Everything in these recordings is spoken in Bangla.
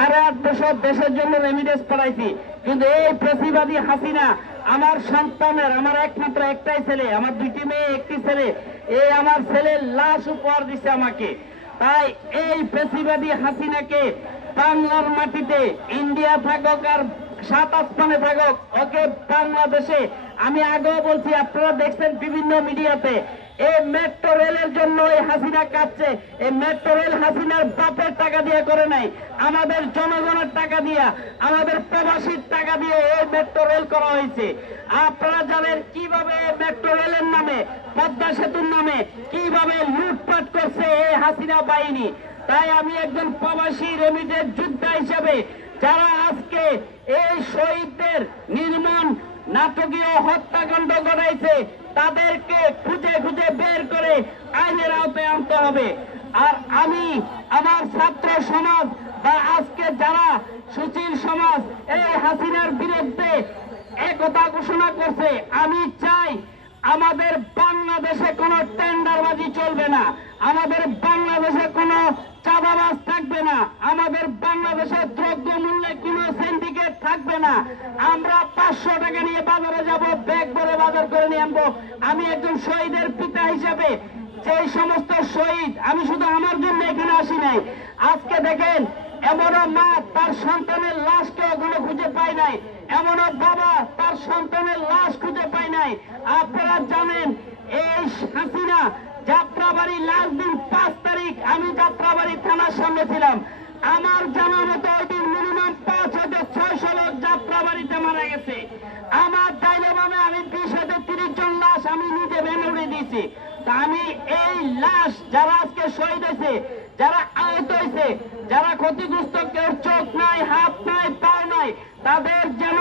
8.5 বছর দেশের জন্য রেমিডেন্স পাঠাইছি, কিন্তু এই ফ্যাসিবাদী হাসিনা আমার সন্তানের, আমার একমাত্র একটাই ছেলে, আমার 2টি মেয়ে 1টি ছেলে, এই আমার ছেলের লাশ উপহার দিছে আমাকে। তাই এই ফ্যাসিবাদী হাসিনাকে বাংলার মাটিতে, ইন্ডিয়া থাকুক আর 7 আসমানে থাকুক, ওকে বাংলাদেশে, আমি আগেও বলছি, আপনারা দেখছেন বিভিন্ন মিডিয়াতে, এই মেট্রো রেলের জন্য এই হাসিনা কাঁদছে। এই মেট্রো রেল হাসিনার বাপের টাকা দিয়ে করে নাই, আমাদের জনগণের টাকা দিয়া, আমাদের প্রবাসীর টাকা দিয়ে এই মেট্রো রেল করা হয়েছে। আপনারা জানেন কিভাবে মেট্রো রেলের নামে, পদ্মা সেতুর নামে কিভাবে লুটপাট করছে এই হাসিনা বাহিনী। তাই আমি একজন প্রবাসী রেমিডেন্স যোদ্ধা হিসেবে, যারা আজকে এই শহীদদের নির্মম নাটকীয় হত্যাকাণ্ড ঘটাইছে, তাদেরকে খুঁজে খুঁজে বের করে আইনের আওতায় আনতে হবে। আর আমি আমার ছাত্র সমাজ বা আজকে যারা সুশীল সমাজ এই হাসিনার বিরুদ্ধে একতা ঘোষণা করছে, আমি চাই আমাদের বাংলাদেশে কোনো টেন্ডারবাজি চলবে না, আমাদের বাংলাদেশে কোনো চাঁদাবাজ থাকবে না, আমাদের বাংলাদেশে দ্রব্য মূল্যে কোনো সিন্ডিকেট থাকবে না। আমরা 500 টাকা নিয়ে বাজারে যাব, ব্যাগ ভরে বাজার করে নিয়ে আনবো। আমি একজন শহীদের পিতা হিসেবে, সেই সমস্ত শহীদ, আমি শুধু আমার জন্য এখানে আসি নাই। আজকে দেখেন, এমনও মা তার সন্তানের লাশকে এখনো খুঁজে পায় নাই, এমনও বাবা তার সন্তানের লাশ খুঁজে পায় নাই। আপনারা জানেন এই হাসিনা যাত্রাবাড়ি লাস্ট দিন 5 তারিখ আমি যাত্রাবাড়ি থানার সামনে ছিলাম। আমার জানা মতো ওই দিন মিনিমাম 5,600 লোক যাত্রাবাড়িতে মারা গেছে। আমার ডাইনে বামে আমি 20,030 জন লাশ আমি নিজে ভেঙে উড়ে দিয়েছি। তা আমি এই লাশ যারা আজকে শহীদ হয়েছে, যারা আহত হয়েছে, যারা ক্ষতিগ্রস্ত, কেউ চোখ নাই, হাত নাই, পাও নাই, তাদের যেন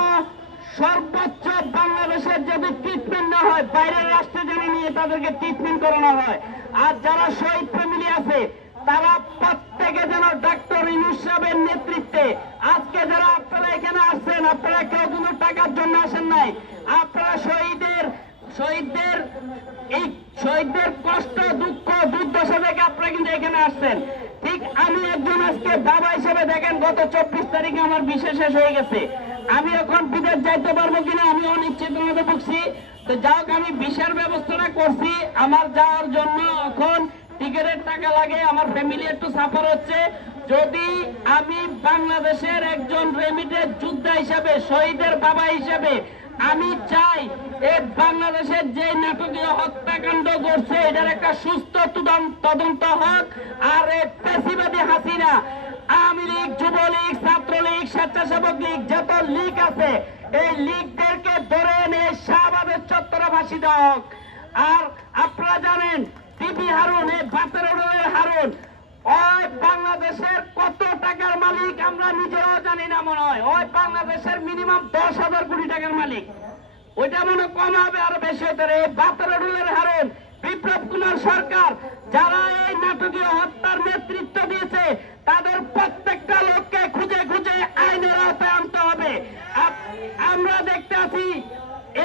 সর্বোচ্চ বাংলাদেশের যদি ট্রিটমেন্ট না হয়, বাইরের রাষ্ট্রে যেন নিয়ে তাদেরকে ট্রিটমেন্ট করানো হয়। আর যারা শহীদ ফ্যামিলি আছে, তারা প্রত্যেকে যেন ডাক্তার ইউনূস সাহেবের নেতৃত্বে, আজকে যারা আপনারা এখানে আসছেন, আপনারা কেউ কিন্তু টাকার জন্য আসেন নাই, আপনারা শহীদদের কষ্ট, দুঃখ, দুর্দশা দেখে আপনারা কিন্তু এখানে আসছেন। ঠিক আমি একজন আজকে বাবা হিসেবে, দেখেন গত 24 তারিখে আমার বিশেষ শেষ হয়ে গেছে। আমি এখন বিদেশ যাইতে পারবো কিনা আমি অনিশ্চিতভাবে ভুগছি। তো যাই হোক, আমি ভিসার ব্যবস্থাটা করছি। আমার যাওয়ার জন্য এখন টিকিটের টাকা লাগে, আমার ফ্যামিলি একটু সাফার হচ্ছে। যদি আমি বাংলাদেশের একজন রেমিডেন্স যোদ্ধা হিসাবে, শহীদের বাবা হিসাবে, আমি চাই এই বাংলাদেশের যে নাটকীয় হত্যাকাণ্ড করছে এটার একটা সুস্থ তদন্ত হোক। আর এই ফ্যাসিবাদী হাসিনা, আওয়ামী লীগ, যুবলীগ, ছাত্রলীগ, স্বেচ্ছাসেবক লীগ, যত লীগ আছে, এই লীগদেরকে ধরে এনে শাহবাগের চত্বরে ফাঁসি দেওয়া হোক। আর আপনারা জানেন টিপি হারুন, এই বাতেরোডের হারুন, ওই বাংলাদেশের কত টাকার মালিক আমরা নিজেরাও জানি না মনে হয়। ওই বাংলাদেশের মিনিমাম 10,000 কোটি টাকার মালিক, ওইটা মনে কম হবে, আরো বেশি হতে পারে। এই বাতেরোডের হারুন, বিপ্লব কুমার সরকার, যারা এই নাটকীয় হত্যার নেতৃত্ব দিয়েছে, তাদের প্রত্যেকটা লোককে খুঁজে খুঁজে আইনের আওতায় আনতে হবে। আমরা দেখতে আছি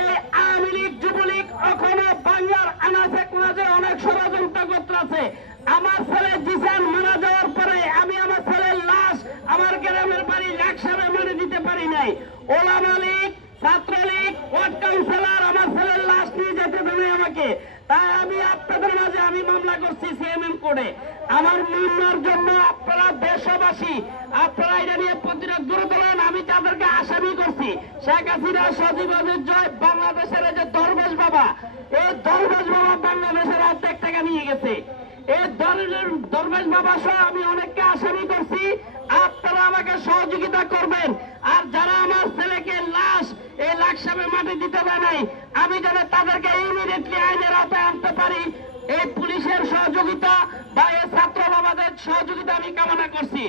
এই আওয়ামী লীগ, যুবলীগ এখনো বাংলার আনাচে কোনাচে অনেক ষড়যন্ত্র করতেছে। আমার ছেলে জিসান মারা যাওয়ার পরে আমি আমার ছেলের লাশ আমার গ্রামের বাড়ি লাকসামে মেরে দিতে পারি নাই। ওলামা লীগ, ছাত্রলীগ, ওয়ার্ড কাউন্সিলর আমার ছেলের লাশ নিয়ে যেতে দেবে আমাকে। তাই আমি আপনাদের মাঝে আমি মামলা করছি সিএমএম কোর্টে। আমার মামলার জন্য আপনারা দেশবাসী, আপনারা এটা নিয়ে প্রতিরোধ গড়ে তোলেন। আমি তাদেরকে আসামি করছি। শেখ হাসিনা, সজীব ওয়াজেদ জয়, বাংলাদেশের যে দরবেশ বাবা, এই দরবেশ বাবা বাংলাদেশের অর্ধেক টাকা নিয়ে গেছে। এই দরবেশ বাবা সহ আমি অনেককে আসামি করছি। আপনারা আমাকে সহযোগিতা করবেন। আর যারা আমার ছেলেকে লাশ এই লাকসামে মাটি দিতে পারে নাই, আমি যেন তাদেরকে ইমিডিয়েটলি আইনের আওতায় আনতে পারি, এই পুলিশের সহযোগিতা বা এই ছাত্র বাবাদের সহযোগিতা আমি কামনা করছি।